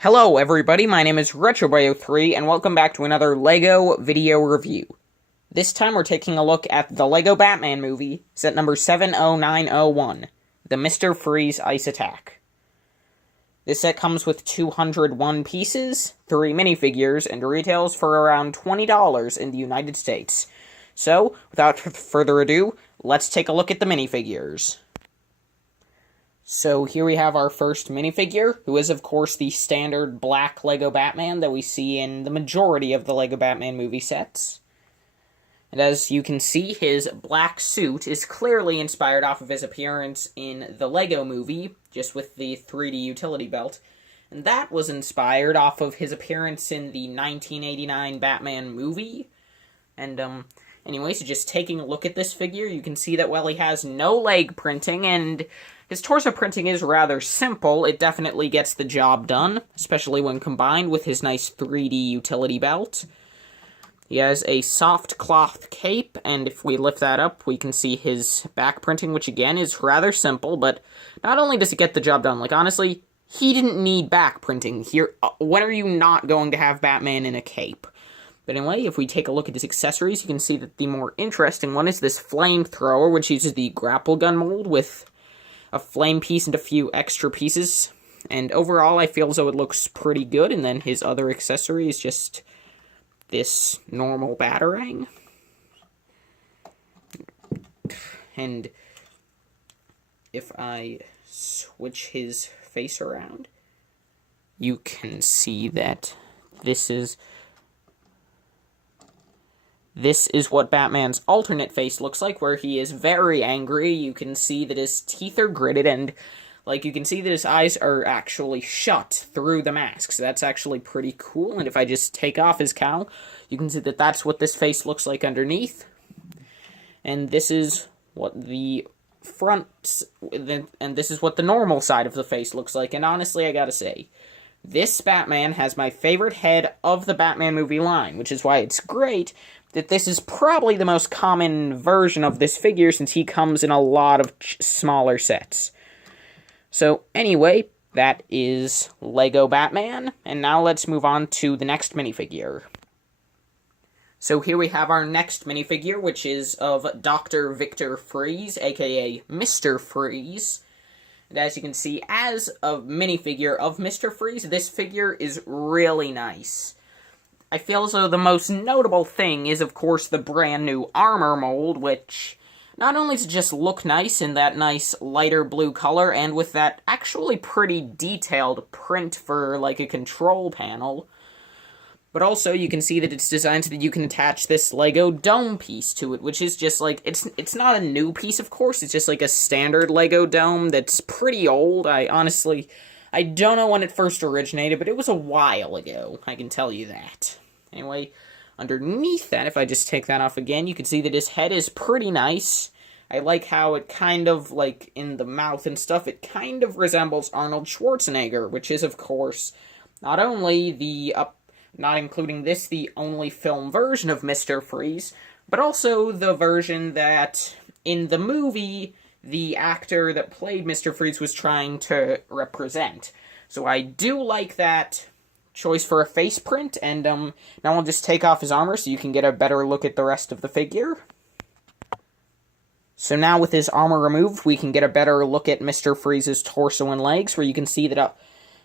Hello everybody, my name is RetroBio3 and welcome back to another LEGO video review. This time we're taking a look at the LEGO Batman movie, set number 70901, the Mr. Freeze Ice Attack. This set comes with 201 pieces, 3 minifigures, and retails for around $20 in the United States. So, without further ado, let's take a look at the minifigures. So here we have our first minifigure, who is of course the standard black LEGO Batman that we see in the majority of the LEGO Batman movie sets. And as you can see, his black suit is clearly inspired off of his appearance in the LEGO movie, just with the 3D utility belt. And that was inspired off of his appearance in the 1989 Batman movie. And, anyway, so just taking a look at this figure, you can see that while he has no leg printing and his torso printing is rather simple, it definitely gets the job done, especially when combined with his nice 3D utility belt. He has a soft cloth cape, and if we lift that up, we can see his back printing, which again is rather simple, but not only does it get the job done, like honestly, he didn't need back printing here. When are you not going to have Batman in a cape? But anyway, if we take a look at his accessories, you can see that the more interesting one is this flamethrower, which uses the grapple gun mold with a flame piece and a few extra pieces. And overall, I feel as though it looks pretty good. And then his other accessory is just this normal Batarang. And if I switch his face around, you can see that this is what Batman's alternate face looks like, where he is very angry. You can see that his teeth are gritted, and, like, you can see that his eyes are actually shut through the mask. So that's actually pretty cool, and if I just take off his cowl, you can see that that's what this face looks like underneath. And this is what the front, and this is what the normal side of the face looks like, and honestly, I gotta say, this Batman has my favorite head of the Batman movie line, which is why it's great that this is probably the most common version of this figure since he comes in a lot of smaller sets. So anyway, that is LEGO Batman, and now let's move on to the next minifigure. So here we have our next minifigure, which is of Dr. Victor Freeze, aka Mr. Freeze. And as you can see, as a minifigure of Mr. Freeze, this figure is really nice. I feel as though the most notable thing is, of course, the brand new armor mold, which not only does it just look nice in that nice lighter blue color, and with that actually pretty detailed print for, like, a control panel, but also you can see that it's designed so that you can attach this LEGO dome piece to it, which is just, like, it's not a new piece, of course, it's just, like, a standard LEGO dome that's pretty old. I don't know when it first originated, but it was a while ago, I can tell you that. Anyway, underneath that, if I just take that off again, you can see that his head is pretty nice. I like how it kind of, like, in the mouth and stuff, it kind of resembles Arnold Schwarzenegger, which is, of course, not only not including this, the only film version of Mr. Freeze, but also the version that, in the movie, the actor that played Mr. Freeze was trying to represent. So I do like that choice for a face print, and now I'll just take off his armor so you can get a better look at the rest of the figure. So now with his armor removed, we can get a better look at Mr. Freeze's torso and legs, where you can see that up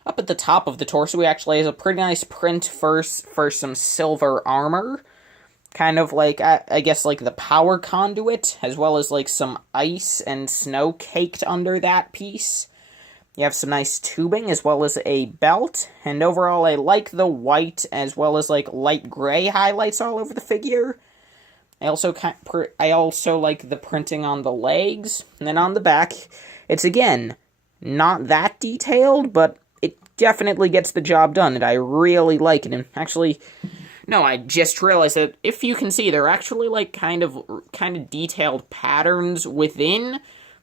at the top of the torso he actually has a pretty nice print for some silver armor. Kind of like, I guess, like the power conduit, as well as, like, some ice and snow caked under that piece. You have some nice tubing, as well as a belt, and overall I like the white, as well as, like, light gray highlights all over the figure. I also like the printing on the legs, and then on the back, it's, again, not that detailed, but it definitely gets the job done, and I really like it, and actually, no, I just realized that if you can see, there are actually, like, kind of detailed patterns within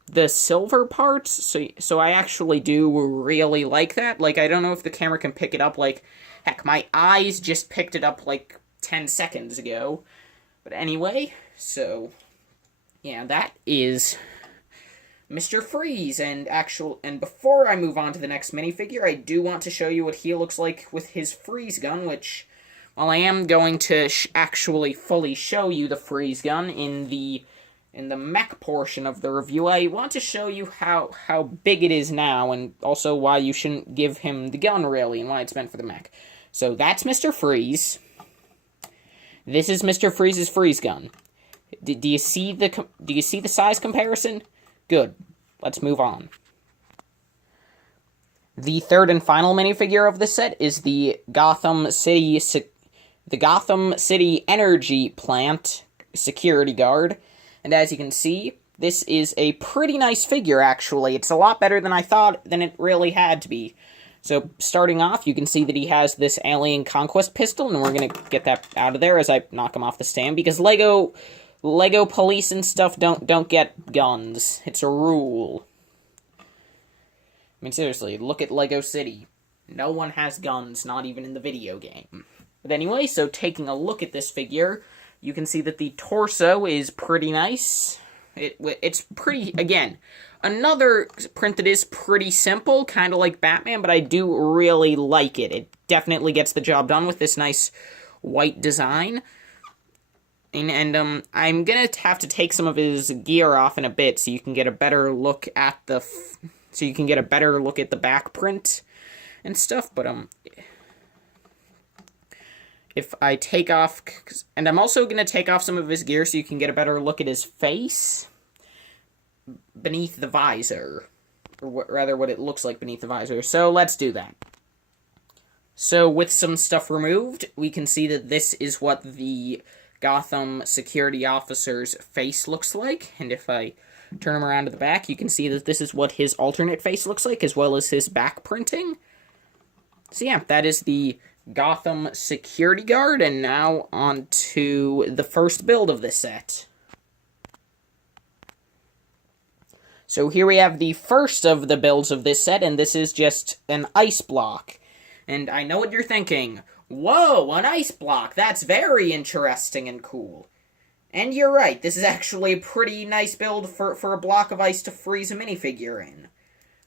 the silver parts, so I actually do really like that. Like, I don't know if the camera can pick it up, like, heck, my eyes just picked it up, like, 10 seconds ago. But anyway, so, yeah, that is Mr. Freeze, and before I move on to the next minifigure, I do want to show you what he looks like with his freeze gun, which, while I am going to actually fully show you the freeze gun in the mech portion of the review, I want to show you how big it is now, and also why you shouldn't give him the gun, really, and why it's meant for the mech. So that's Mr. Freeze. This is Mr. Freeze's freeze gun. Do you see the size comparison? Good. Let's move on. The third and final minifigure of this set is the Gotham City Energy Plant Security Guard. And as you can see, this is a pretty nice figure, actually. It's a lot better than I thought than it really had to be. So, starting off, you can see that he has this Alien Conquest pistol, and we're going to get that out of there as I knock him off the stand, because Lego police and stuff don't get guns. It's a rule. I mean, seriously, look at Lego City. No one has guns, not even in the video game. But anyway, so taking a look at this figure, you can see that the torso is pretty nice. It's pretty, again, another print that is pretty simple, kind of like Batman, but I do really like it. It definitely gets the job done with this nice white design. And I'm gonna have to take some of his gear off in a bit so you can get a better look at the back print and stuff. But if I take off, and I'm also gonna take off some of his gear so you can get a better look at his face beneath the visor, or rather, what it looks like beneath the visor. So let's do that. So with some stuff removed, we can see that this is what the Gotham security officer's face looks like, and if I turn him around to the back, you can see that this is what his alternate face looks like, as well as his back printing. So yeah, that is the Gotham security guard, and now on to the first build of this set. So here we have the first of the builds of this set, and this is just an ice block. And I know what you're thinking. Whoa, an ice block! That's very interesting and cool. And you're right, this is actually a pretty nice build for a block of ice to freeze a minifigure in.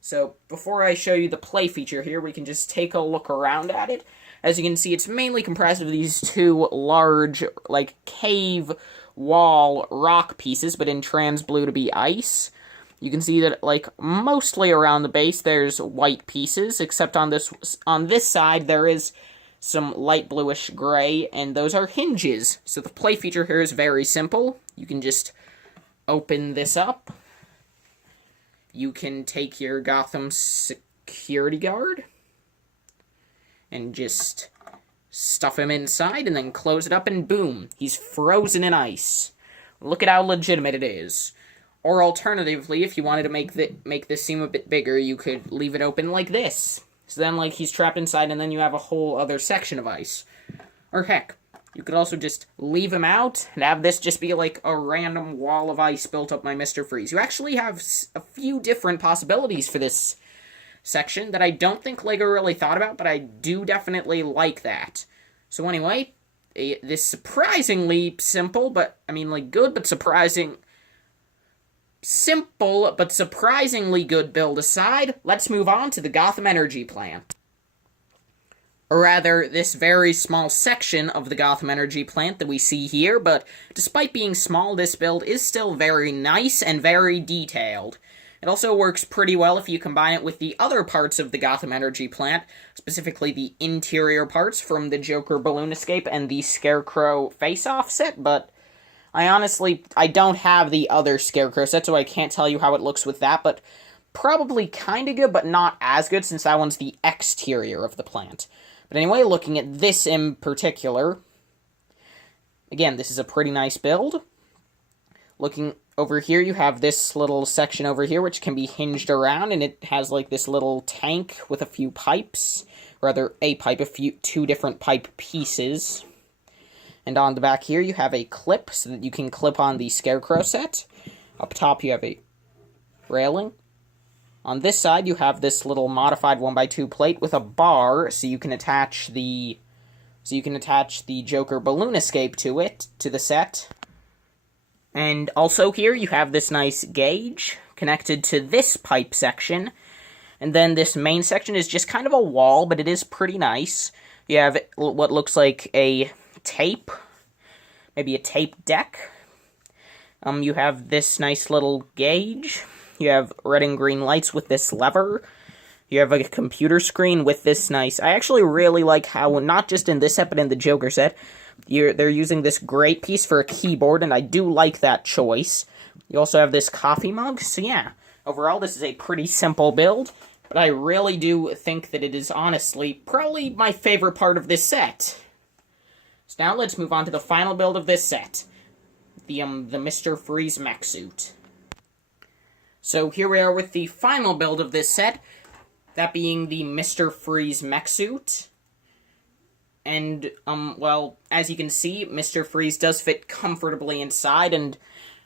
So, before I show you the play feature here, we can just take a look around at it. As you can see, it's mainly comprised of these two large, like, cave wall rock pieces, but in trans blue to be ice. You can see that, like, mostly around the base there's white pieces, except on this side there is some light bluish gray, and those are hinges. So the play feature here is very simple. You can just open this up. You can take your Gotham security guard and just stuff him inside, and then close it up, and boom, he's frozen in ice. Look at how legitimate it is. Or alternatively, if you wanted to make this seem a bit bigger, you could leave it open like this. So then, like, he's trapped inside, and then you have a whole other section of ice. Or heck, you could also just leave him out, and have this just be, like, a random wall of ice built up by Mr. Freeze. You actually have a few different possibilities for this section that I don't think LEGO really thought about, but I do definitely like that. So anyway, this surprisingly simple, but, I mean, like, good, but simple, but surprisingly good build aside, let's move on to the Gotham Energy Plant. Or rather, this very small section of the Gotham Energy Plant that we see here, but despite being small, this build is still very nice and very detailed. It also works pretty well if you combine it with the other parts of the Gotham Energy Plant, specifically the interior parts from the Joker Balloon Escape and the Scarecrow Face-Off set, but I don't have the other Scarecrow set, so I can't tell you how it looks with that, but probably kinda good, but not as good, since that one's the exterior of the plant. But anyway, looking at this in particular, again, this is a pretty nice build. Looking over here, you have this little section over here, which can be hinged around, and it has, like, this little tank with a few pipes, rather, two different pipe pieces. And on the back here, you have a clip, so that you can clip on the Scarecrow set. Up top, you have a railing. On this side, you have this little modified 1x2 plate with a bar, so you can attach the Joker Balloon Escape to the set. And also here, you have this nice gauge, connected to this pipe section. And then this main section is just kind of a wall, but it is pretty nice. You have what looks like a tape, maybe a tape deck. You have this nice little gauge. You have red and green lights with this lever. You have a computer screen with this nice... I actually really like how, not just in this set, but in the Joker set, they're using this great piece for a keyboard, and I do like that choice. You also have this coffee mug, so yeah, overall this is a pretty simple build, but I really do think that it is honestly probably my favorite part of this set. So now let's move on to the final build of this set, the Mr. Freeze mech suit. So here we are with the final build of this set, that being the Mr. Freeze mech suit. And, well, as you can see, Mr. Freeze does fit comfortably inside, and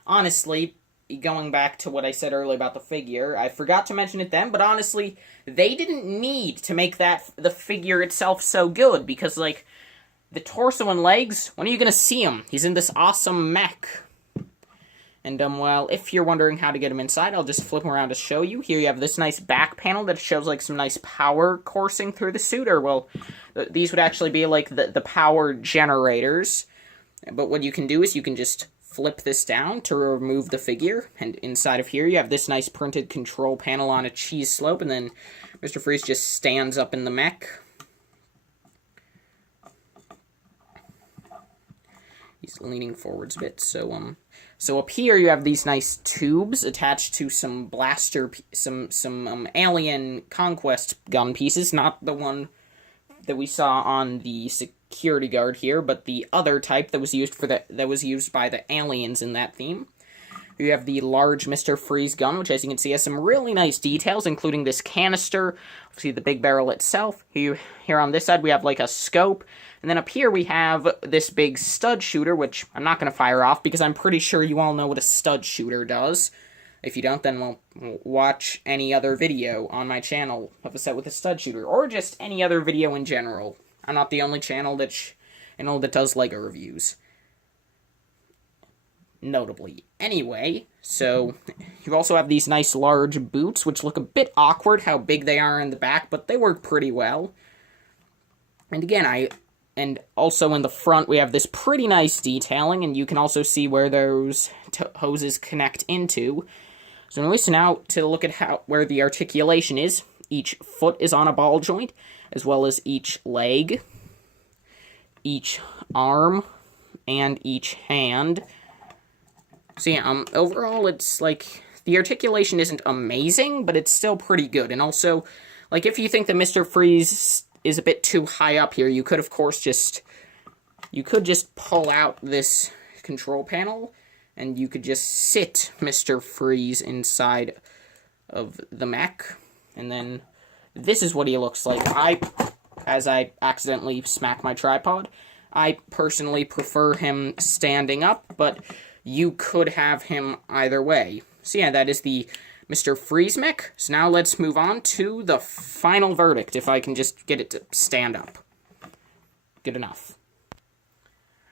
honestly, going back to what I said earlier about the figure, I forgot to mention it then, but honestly, they didn't need to make the figure itself so good, because, like, the torso and legs, when are you gonna see him? He's in this awesome mech. And, well, if you're wondering how to get him inside, I'll just flip him around to show you. Here you have this nice back panel that shows, like, some nice power coursing through the suit, or, well, these would actually be, like, the power generators. But what you can do is you can just flip this down to remove the figure, and inside of here you have this nice printed control panel on a cheese slope, and then Mr. Freeze just stands up in the mech. He's leaning forwards a bit, so up here you have these nice tubes attached to some blaster, some alien conquest gun pieces, not the one that we saw on the security guard here, but the other type that was used by the aliens in that theme. You have the large Mr. Freeze gun, which, as you can see, has some really nice details, including this canister, obviously the big barrel itself. Here on this side, we have, like, a scope, and then up here we have this big stud shooter, which I'm not going to fire off, because I'm pretty sure you all know what a stud shooter does. If you don't, then we'll watch any other video on my channel of a set with a stud shooter, or just any other video in general. I'm not the only channel that does LEGO reviews. Notably. Anyway, so you also have these nice large boots, which look a bit awkward how big they are in the back, but they work pretty well. And again, and also in the front we have this pretty nice detailing, and you can also see where those hoses connect into. So anyways, now to look at where the articulation is. Each foot is on a ball joint, as well as each leg, each arm, and each hand. So yeah, overall it's like, the articulation isn't amazing, but it's still pretty good. And also, like, if you think that Mr. Freeze is a bit too high up here, you could, of course, just pull out this control panel, and you could just sit Mr. Freeze inside of the mech, and then this is what he looks like. As I accidentally smacked my tripod, I personally prefer him standing up, but you could have him either way. So yeah, that is the Mr. Freeze mech. So now let's move on to the final verdict, if I can just get it to stand up. Good enough.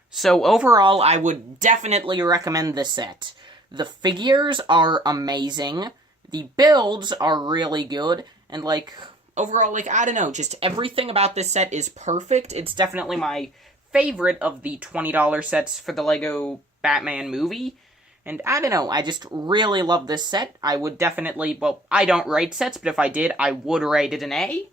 So overall, I would definitely recommend this set. The figures are amazing, the builds are really good, and, like, overall, like, I don't know, just everything about this set is perfect. It's definitely my favorite of the $20 sets for the LEGO Batman movie, and I don't know, I just really love this set. I would definitely, well, I don't rate sets, but if I did, I would rate it an A,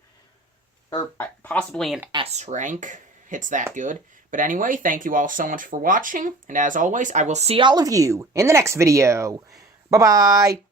or possibly an S rank. It's that good. But anyway, thank you all so much for watching, and as always, I will see all of you in the next video. Bye-bye!